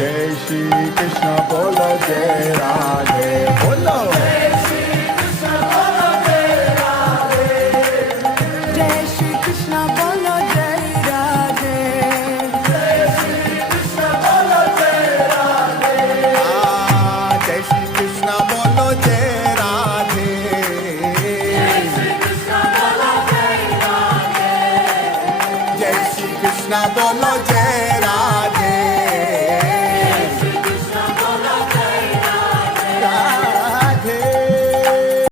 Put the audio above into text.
जय श्री कृष्ण बोलो जय राधे बोलो जय श्री कृष्ण बोलो जय राधे जय श्री कृष्ण बोलो जय राधे जय श्री कृष्ण बोलो जय राधे जय श्री कृष्ण बोलो जय राधे जय श्री कृष्ण बोलो जय राधे जय श्री कृष्ण बोलो जय